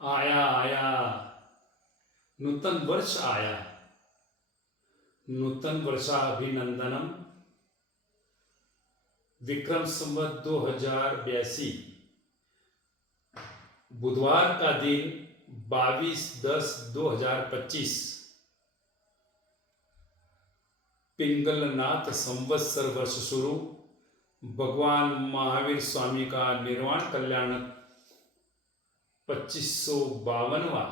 आया आया नूतन वर्ष आया। नूतन वर्षाभिनंदनम। विक्रम संवत 2082 बुधवार का दिन 22/10/2025 पिंगलनाथ संवत्सर वर्ष शुरू। भगवान महावीर स्वामी का निर्वाण कल्याण 2552वां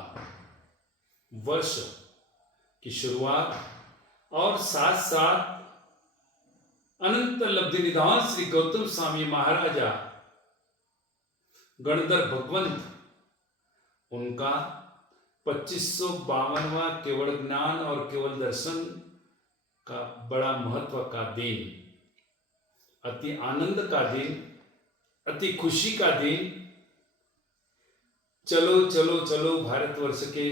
वर्ष की शुरुआत और साथ साथ अनंत लब्धि निधान श्री गौतम स्वामी महाराजा गणधर भगवंत उनका 2552वां केवल ज्ञान और केवल दर्शन का बड़ा महत्व का दिन, अति आनंद का दिन, अति खुशी का दिन। चलो चलो चलो भारतवर्ष के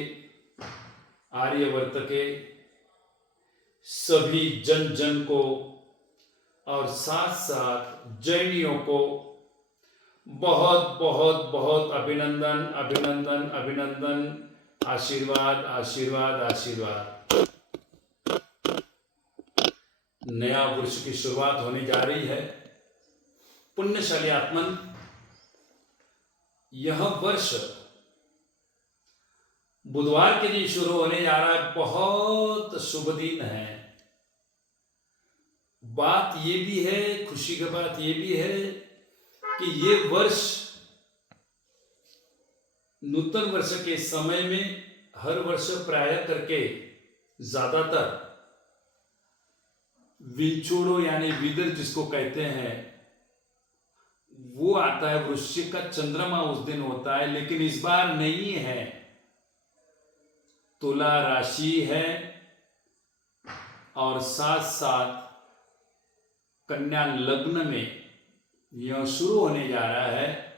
आर्यवर्त के सभी जन जन को और साथ साथ जैनियों को बहुत बहुत बहुत अभिनंदन अभिनंदन अभिनंदन, आशीर्वाद आशीर्वाद आशीर्वाद। नया वर्ष की शुरुआत होने जा रही है। पुण्यशाली आत्मन, यह वर्ष बुधवार के दिन शुरू होने जा रहा है। बहुत शुभ दिन है। बात ये भी है, खुशी की बात ये भी है कि ये वर्ष नूतन वर्ष के समय में हर वर्ष प्राय करके ज्यादातर विंचोड़ो यानी विदर जिसको कहते हैं वो आता है। वृश्चिक का चंद्रमा उस दिन होता है, लेकिन इस बार नहीं है। तुला राशि है और साथ साथ कन्या लग्न में यह शुरू होने जा रहा है।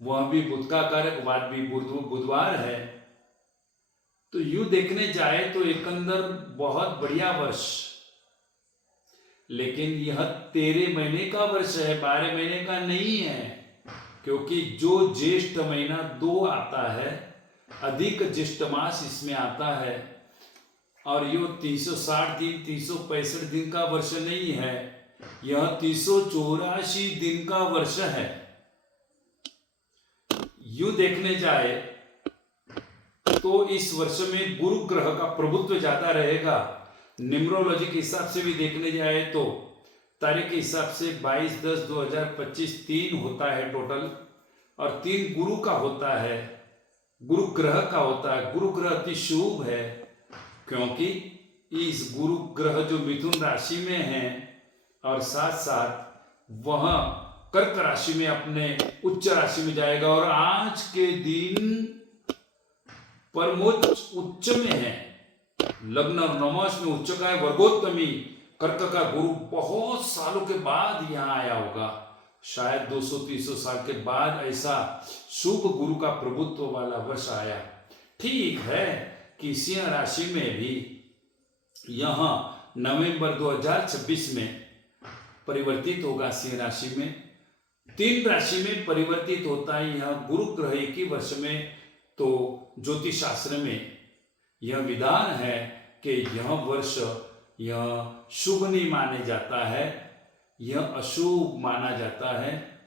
वह भी बुध का कारक, बाद भी बुधवार है। तो यूं देखने जाए तो एक अंदर बहुत बढ़िया वर्ष, लेकिन यह 13 महीने का वर्ष है, 12 महीने का नहीं है। क्योंककि जो ज्येष्ठ महीना 2 आता है, अधिक ज्येष्ठ मास इसमें आता है, और यह 360 दिन 365 दिन का वर्ष नहीं है, यह 384 दिन का वर्ष है। यूं देखने जाए तो इस वर्ष में गुरु ग्रह का प्रभुत्व ज्यादा रहेगा। न्यूमरोलॉजी के हिसाब से भी देखने जाए तो तारीख के हिसाब से 22/10/2025 3 होता है टोटल, और 3 गुरु का होता है, गुरु ग्रह का होता है। गुरु ग्रह अति शुभ है, क्योंकि इस गुरु ग्रह जो मिथुन राशि में है और साथ साथ वह कर्क राशि में अपने उच्च राशि में जाएगा, और आज के दिन परमोच्च उच्च में है। लग्न और नवमांश में उच्च का है वर्गोत्तमी कर्क का गुरु। बहुत सालों के बाद यहां आया होगा, शायद 200-300 साल के बाद ऐसा शुभ गुरु का प्रभुत्व वाला वर्ष आया। ठीक है कि सिंह राशि में भी यहां नवंबर 2026 में परिवर्तित होगा। सिंह राशि में 3 राशि में परिवर्तित होता है यह गुरु ग्रह एक ही वर्ष में। तो ज्योतिष शास्त्र में यह विधान है कि यह वर्ष यह शुभ नहीं माने जाता है, यह अशुभ माना जाता है।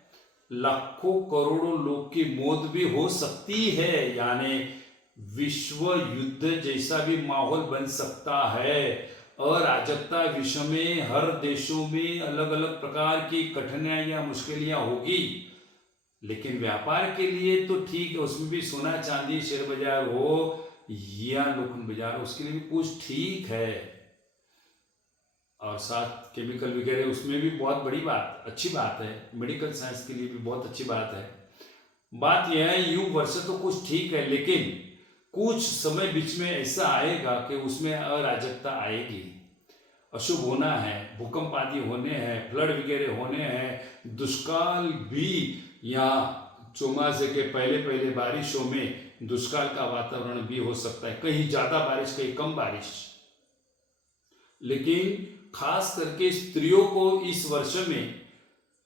लाखों करोड़ों लोग की मौत भी हो सकती है, यानी विश्व युद्ध जैसा भी माहौल बन सकता है। अराजकता विश्व में हर देशों में अलग अलग प्रकार की कठिनाइयां मुश्किलियां होगी, लेकिन व्यापार के लिए तो ठीक है। उसमें भी सोना चांदी शेयर बाजार हो या लोकन बाजार, उसके लिए भी कुछ ठीक है। और साथ केमिकल वगैरह उसमें भी बहुत बड़ी बात, अच्छी बात है। मेडिकल साइंस के लिए भी बहुत अच्छी बात है। बात यह है यूं वर्ष तो कुछ ठीक है, लेकिन कुछ समय बीच में ऐसा आएगा कि उसमें अराजकता आएगी, अशुभ होना है, भूकंप आदि होने हैं, फ्लड वगैरह होने हैं, दुष्काल भी, या चौमासे के पहले बारिशों में दुष्काल का वातावरण भी हो सकता है, कहीं ज्यादा बारिश कहीं कम बारिश। लेकिन खास करके स्त्रियों को इस वर्ष में,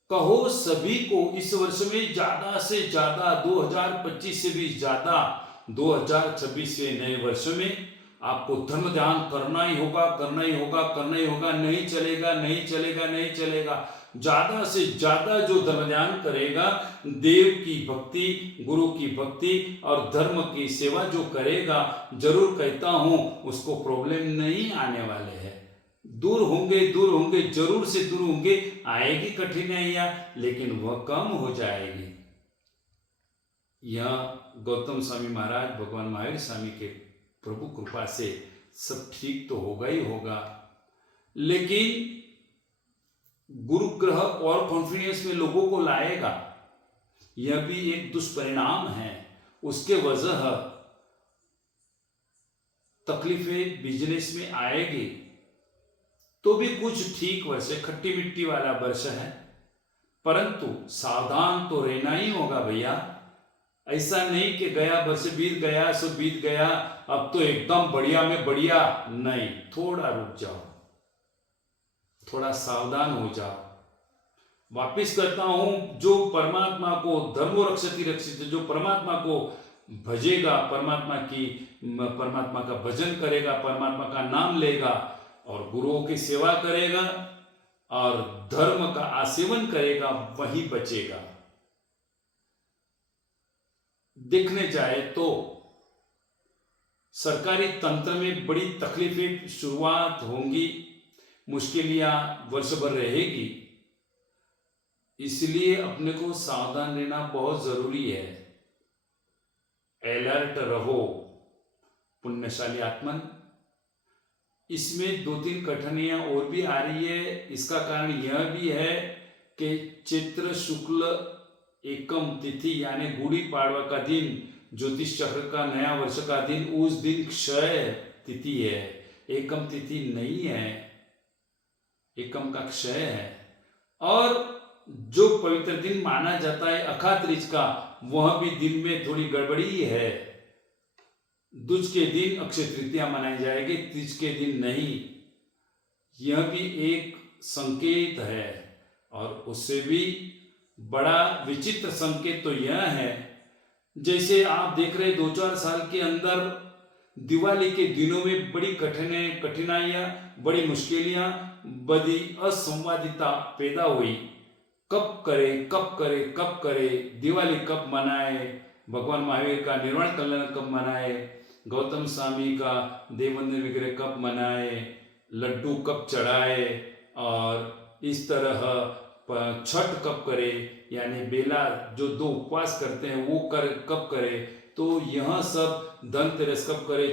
कहो सभी को इस वर्ष में ज्यादा से ज्यादा 2025 से भी ज्यादा 2026 नए वर्ष में आपको धर्म ध्यान करना ही होगा, करना ही होगा, करना ही होगा। नहीं चलेगा, नहीं चलेगा, नहीं चलेगा। ज्यादा से ज्यादा जो धर्म ध्यान करेगा, देव की भक्ति, गुरु की भक्ति और धर्म की सेवा जो करेगा, जरूर कहता हूं उसको प्रॉब्लम नहीं आने वाले हैं। दूर होंगे, दूर होंगे, जरूर से दूर होंगे। आएगी कठिनाइयां, लेकिन वह कम हो जाएगी। यह गौतम स्वामी महाराज, भगवान महावीर स्वामी के प्रभु कृपा से सब ठीक तो होगा ही होगा। लेकिन गुरु ग्रह और कॉन्फिडेंस में लोगों को लाएगा, यह भी एक दुष्परिणाम है। उसके वजह तकलीफें बिजनेस में आएगी। तो भी कुछ ठीक वर्ष है, खट्टी मिट्टी वाला वर्ष है, परंतु सावधान तो रहना ही होगा भैया। ऐसा नहीं कि गया वर्ष बीत गया, सो बीत गया, अब तो एकदम बढ़िया में बढ़िया। नहीं, थोड़ा रुक जाओ, थोड़ा सावधान हो जाओ। वापिस करता हूं, जो परमात्मा को धर्मो रक्षति रक्षित, जो परमात्मा को भजेगा, परमात्मा का भजन करेगा, परमात्मा का नाम लेगा और गुरुओं की सेवा करेगा और धर्म का आसेवन करेगा, वही बचेगा। देखने जाए तो सरकारी तंत्र में बड़ी तकलीफें शुरुआत होंगी, मुश्किलियां वर्ष भर रहेगी। इसलिए अपने को सावधान रहना बहुत जरूरी है। अलर्ट रहो पुण्यशाली आत्मन। इसमें 2-3 कठिनाइयां और भी आ रही है। इसका कारण यह भी है कि चैत्र शुक्ल एकम तिथि यानी गुड़ी पाड़वा का दिन, ज्योतिष चक्र का नया वर्ष का दिन, उस दिन क्षय तिथि है, एकम तिथि नहीं है, एकम का क्षय है। और जो पवित्र दिन माना जाता है अखात्रिज का, वह भी दिन में थोड़ी गड़बड़ी है। दुज के दिन अक्षय तृतीया मनाई जाएगी, तीज के दिन नहीं। यह भी एक संकेत है। और उससे भी बड़ा विचित्र संकेत तो यह है, जैसे आप देख रहे 2-4 साल के अंदर दिवाली के दिनों में बड़ी कठिनाइयां, बड़ी मुश्किलियां, बड़ी असंवादिता पैदा हुई। कब करे, कब करे, कब करे, दिवाली कब मनाए, भगवान महावीर का निर्वाण कल्याण कब मनाए, गौतम स्वामी का देववंदन वगैरह कब मनाए, लड्डू कब चढ़ाए, और इस तरह छठ कब करे, यानी बेला जो 2 उपवास करते हैं वो कब करे। तो यह सब धनतेरस कब करे,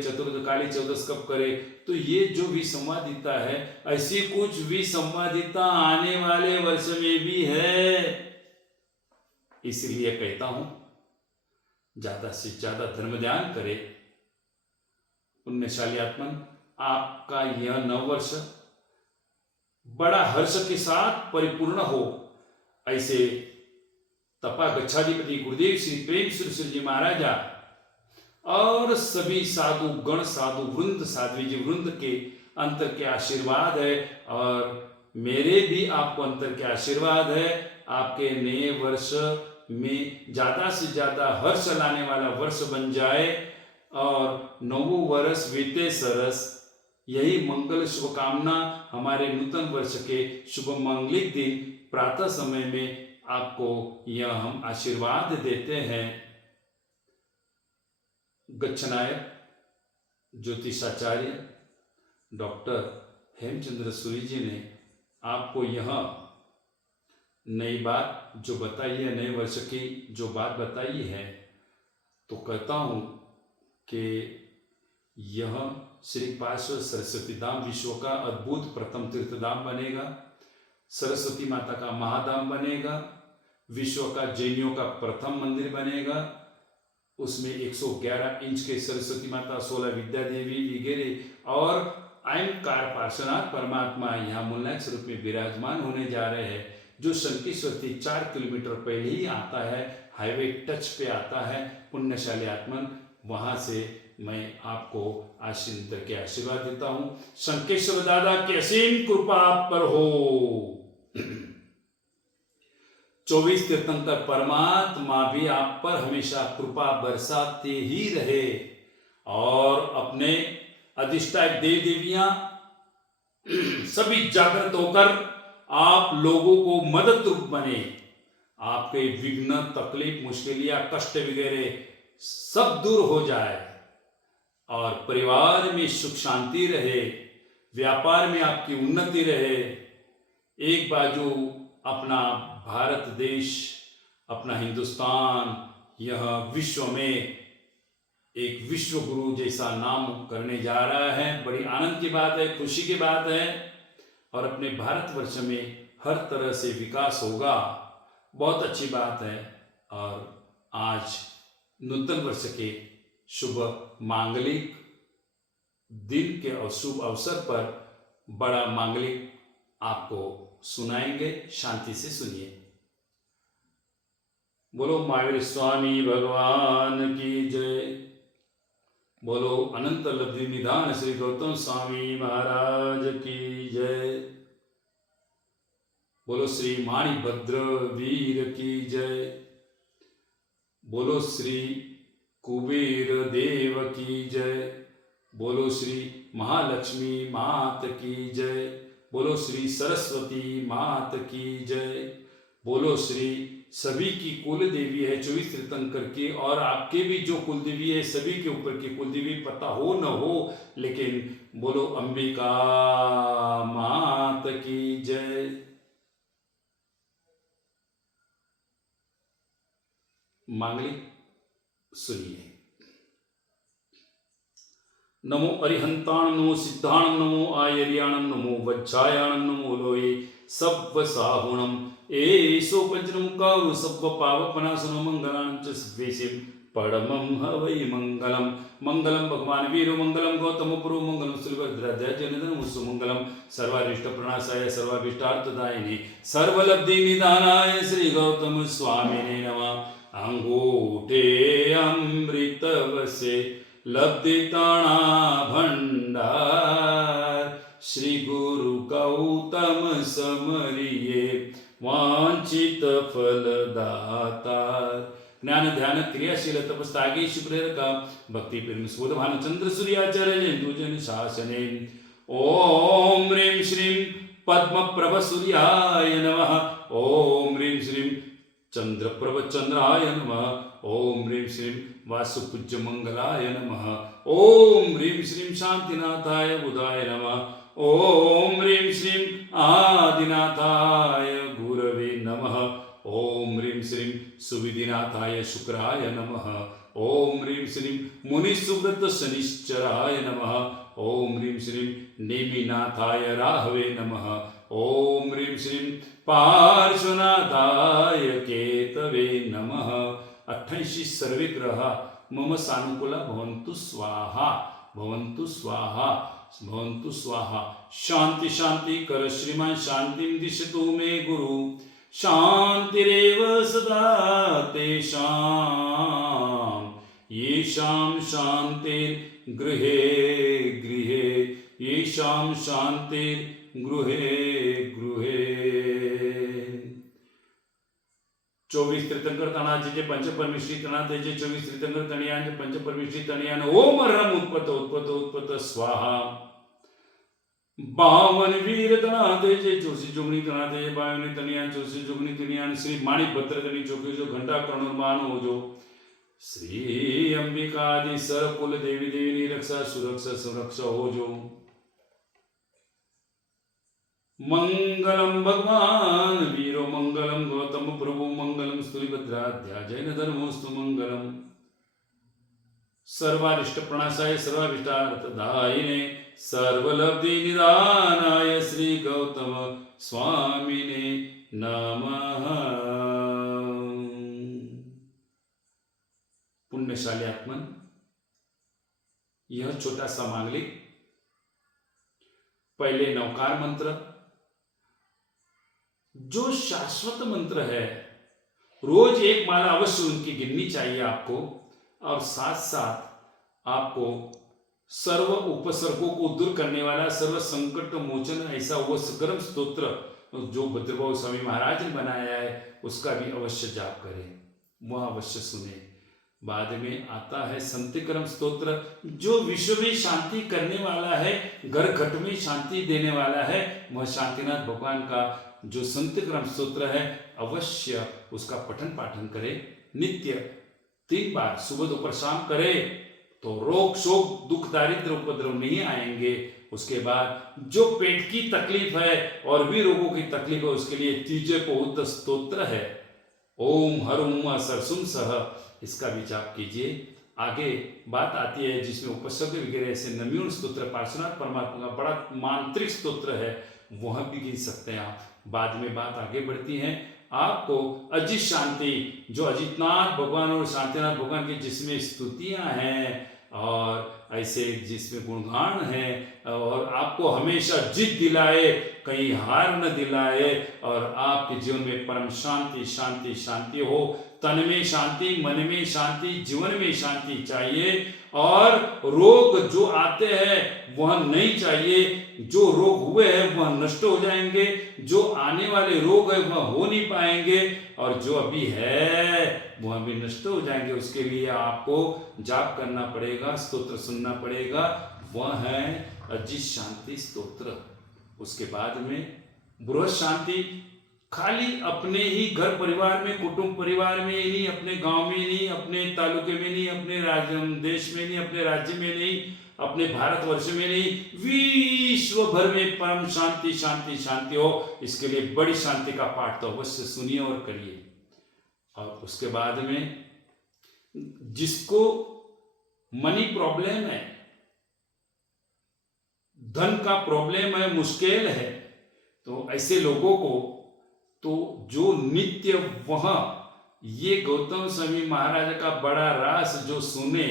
काली चौदस कब करे। तो ये जो विसंवादिता है, ऐसी कुछ विसंवादिता आने वाले वर्ष में भी है। इसलिए कहता हूं ज्यादा से ज्यादा धर्म ध्यान करे। पुण्यशाली आत्मन, आपका यह नववर्ष बड़ा हर्ष के साथ परिपूर्ण हो, ऐसे तपा गच्छाधिपति गुरुदेव श्री प्रेम सुरेश्वर जी महाराजा और सभी साधु गण, साधु वृंद, साध्वी जी वृंद के अंतर के आशीर्वाद है, और मेरे भी आपको अंतर के आशीर्वाद है। आपके नए वर्ष में ज्यादा से ज्यादा हर्ष लाने वाला वर्ष बन जाए और नवो वर्ष बीते सरस। यही मंगल शुभकामना हमारे नूतन वर्ष के शुभ मंगलिक दिन प्रातः समय में आपको यह हम आशीर्वाद देते हैं। गच्छनायक ज्योतिषाचार्य डॉक्टर हेमचंद्र सूरी जी ने आपको यह नई बात जो बताई है, नए वर्ष की जो बात बताई है, तो कहता हूं कि यह श्री पार्श्व सरस्वती धाम विश्व का अद्भुत प्रथम तीर्थधाम बनेगा। सरस्वती माता का महाधाम बनेगा, विश्व का जैनियों का प्रथम मंदिर बनेगा। उसमें 111 इंच के सरस्वती माता, 16 विद्या देवी वगैरह और अयंकार पार्श्वनाथ परमात्मा यहाँ मूलनायक स्वरूप में विराजमान होने जा रहे हैं। जो शंकेश्वर से 4 किलोमीटर पहले ही आता है, हाईवे टच पे आता है। पुण्यशाली आत्मन, वहां से मैं आपको आशीर्वाद के आशीर्वाद देता हूं। शंकेश्वर दादा की असीम कृपा आप पर हो। 24 तीर्थंकर परमात्मा भी आप पर हमेशा कृपा बरसाते ही रहे और अपने अधिष्ठायक देव देवियां सभी जागृत होकर आप लोगों को मदद रूप बने। आपके विघ्न, तकलीफ, मुश्किलियां, कष्ट वगैरह सब दूर हो जाए और परिवार में सुख शांति रहे, व्यापार में आपकी उन्नति रहे। एक बाजू अपना भारत देश, अपना हिंदुस्तान यह विश्व में एक विश्व गुरु जैसा नाम करने जा रहा है। बड़ी आनंद की बात है, खुशी की बात है और अपने भारतवर्ष में हर तरह से विकास होगा, बहुत अच्छी बात है। और आज नूतन वर्ष के शुभ मांगलिक दिन के शुभ अवसर पर बड़ा मांगलिक आपको सुनाएंगे, शांति से सुनिए। बोलो महावीर स्वामी भगवान की जय। बोलो अनंत लब्धि निधान श्री गौतम स्वामी महाराज की जय। बोलो श्री माणिभद्र वीर की जय। बोलो श्री कुबेर देव की जय। बोलो श्री महालक्ष्मी मात की जय। बोलो श्री सरस्वती मात की जय। बोलो श्री सभी की कुल देवी है 24 तीर्थंकर की, और आपके भी जो कुल देवी है सभी के ऊपर की कुल देवी, पता हो न हो, लेकिन बोलो अंबिका मात की जय। मांगलिक सुनिए। नमो अरिहंताणं, नमो सिद्धाणं, नमो आयर्याणं, नमो वज्रायाणं, नमो लोये सब्ब साहुणं एसो पंचमुखारु सब्ब पावपनाशनो मंगलां च सर्वेशं परमं हवै मंगलम। मंगलम भगवान वीरो मंगलम गौतम पुरो मंगलम सुभद्राध्याय जनधन सुमंगलम सर्वारिष्ट प्रणाशाय सर्वाभिष्टार्थदायिने सर्वलब्धि निधानाय श्री गौतम स्वामिने नमः। अंगूठे अमृत वसे लब्धिताणा भंडार श्री गुरु गौतम समरिये वांछित फलदातार। ज्ञान ध्यान क्रियाशील तपस्तागेश प्रेरका भक्ति प्रेम सुबोध भानुचंद्र सूर्याचार्य जयंतुजन शासने। ओम ह्रीं श्रीं पद्मप्रभ सूर्याय नमः। ओम ह्रीं श्रीं चंद्रप्रभ चंद्राय नमः। ओम ह्रीं श्रीं वासुपूज्य मंगलाय नमः। ओम ह्रीं श्रीं शांतिनाथाय बुधाय नमः। ओम ह्रीं श्रीं आदिनाथाय गुरवे नमः। ओम ह्रीं श्रीं सुविधिनाथाय शुक्राय नमः। ओम ह्रीं श्रीं मुनिसुव्रत शनिश्चराय नमः। ओम ह्रीं श्रीं नेमिनाथाय राहवे नमः। ओम ह्रीं श्रीं पार्श्वनाथाय केतवे नमः। 88 सर्वे ग्रह मम सानुकूला भवन्तु स्वाहा, भवन्तु स्वाहा, भवन्तु स्वाहा। शांति शांति कर श्रीमान शांतिं दिशतु मे गुरु। शांतिरेव सदा तेषां येषां शान्तिर्गृहे गृहे, येषां शान्तिर्गृहे गृहे। 24 तीर्थंकर तणाचे पंचपरमेश्वरी तणाचे 24 तीर्थंकर तणियान पंचपरमेश्वरी तणियान ओम रम उत्पत उत्पत उत्पत स्वाहा। 52 वीर तणाते 24 जुगनी तणाते 52 तणियान 24 जुगनी तणियान श्री माणिभद्र तणी 24 जो घंटा कर्णुर्मान हो जो श्री अंबिकादि सर कुल देवी देवी रक्षा सुरक्षा सुरक्षा हो जो। मंगलम भगवान वीरो मंगलम गौतम प्रभु मंगलम स्तुतिभद्राध्याय जैन धर्मोस्तु मंगलम। सर्वारिष्ट प्रणाशाय सर्वाभिष्टार्थदायिने सर्वलब्धि निधानाय श्री गौतम स्वामिने नमः। पुण्यशाली आत्मन, यह छोटा सा मांगलिक पहले नौकार मंत्र जो शाश्वत मंत्र है, रोज एक माला अवश्य उनकी गिननी चाहिए आपको, और साथ साथ आपको सर्व उपसर्गों को दूर करने वाला सर्व संकट मोचन ऐसा वो सकरम स्तोत्र जो भद्रभाव स्वामी महाराज ने बनाया है उसका भी अवश्य जाप करें, वह अवश्य सुने। बाद में आता है संतिक्रम स्तोत्र, जो विश्व में शांति करने वाला है, घर घट में शांति देने वाला है, वह शांतिनाथ भगवान का जो संतिक्रम स्तोत्र है अवश्य उसका पठन पाठन करे। नित्य 3 बार सुबह दोपहर शाम करे तो रोग शोक दुख दारिद्र उपद्रव नहीं आएंगे। उसके बाद जो पेट की तकलीफ है और भी रोगों की तकलीफ है उसके लिए तीजे बहुत स्तोत्र है, ओम हरुम सरसुम सह, इसका भी जाप कीजिए। आगे बात आती है जिसमें उपसर्ग वगैरह ऐसे नम्यून स्तोत्र, पार्श्वनाथ परमात्मा का बड़ा मांत्रिक स्तोत्र है, वह भी गिन सकते हैं आप। बाद में बात आगे बढ़ती है, आपको अजित शांति, जो अजितनाथ भगवान और शांतिनाथ भगवान की जिसमें स्तुतियां हैं और ऐसे जिसमें गुणगान है और आपको हमेशा जीत दिलाए, कहीं हार न दिलाए और आपके जीवन में परम शांति शांति शांति हो। तन में शांति, मन में शांति, जीवन में शांति चाहिए और रोग जो आते हैं वह नहीं चाहिए। जो रोग हुए हैं वह नष्ट हो जाएंगे, जो आने वाले रोग है वह हो नहीं पाएंगे और जो अभी है वह भी नष्ट हो जाएंगे। उसके लिए आपको जाप करना पड़ेगा, स्तोत्र सुनना पड़ेगा, वह है अजित शांति स्तोत्र। उसके बाद में बृहत शांति, खाली अपने ही घर परिवार में, कुटुंब परिवार में ही नहीं, अपने गांव में नहीं, अपने तालुके में नहीं, अपने राज्य देश में नहीं, अपने राज्य में नहीं, अपने भारतवर्ष में नहीं, विश्व भर में परम शांति शांति शांति हो। इसके लिए बड़ी शांति का पाठ तो अवश्य सुनिए और करिए। और उसके बाद में जिसको मनी प्रॉब्लम है, धन का प्रॉब्लम है, मुश्किल है, तो ऐसे लोगों को तो जो नित्य वह ये गौतम स्वामी महाराज का बड़ा रास जो सुने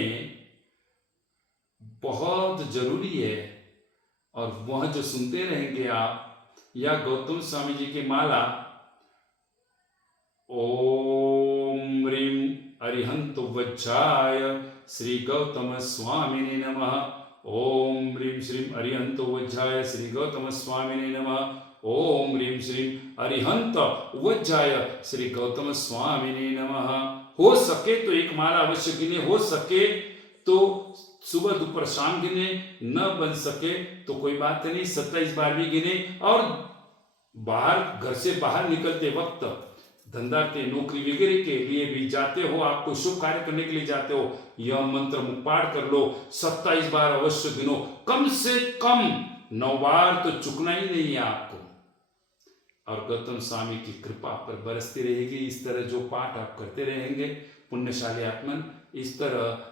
बहुत जरूरी है और वह जो सुनते रहेंगे आप, या गौतम स्वामी जी की माला ओम ह्रीं अरिहंत वज्राय श्री गौतम स्वामिने नमः, ओम ह्रीं श्रीं अरिहंत वज्राय श्री गौतम स्वामिने नमः, ओम ह्रीं श्रीं अरिहंत वज्राय श्री गौतम स्वामिने नमः। हो सके तो एक माला अवश्य गिने, हो सके तो सुबह दोपहर शाम गिने, न बन सके तो कोई बात नहीं 27 बार भी गिने। और बाहर घर से बाहर निकलते वक्त धंधा के नौकरी वगैरह के लिए भी जाते हो, आपको शुभ कार्य करने के लिए जाते हो, यह मंत्र मुखपाठ कर लो, 27 बार अवश्य गिनो, कम से कम 9 बार तो चुकना ही नहीं है आपको। और गौतम स्वामी की कृपा पर बरसती रहेगी। इस तरह जो पाठ आप करते रहेंगे पुण्यशाली आत्मन, इस तरह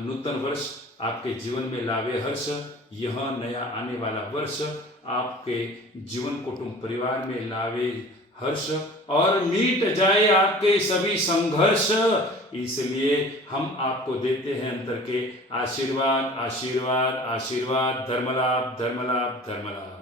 नूतन वर्ष आपके जीवन में लावे हर्ष। यह नया आने वाला वर्ष आपके जीवन कुटुंब परिवार में लावे हर्ष और मिट जाए आपके सभी संघर्ष। इसलिए हम आपको देते हैं अंतर के आशीर्वाद आशीर्वाद आशीर्वाद। धर्मलाभ धर्मलाभ धर्मलाभ।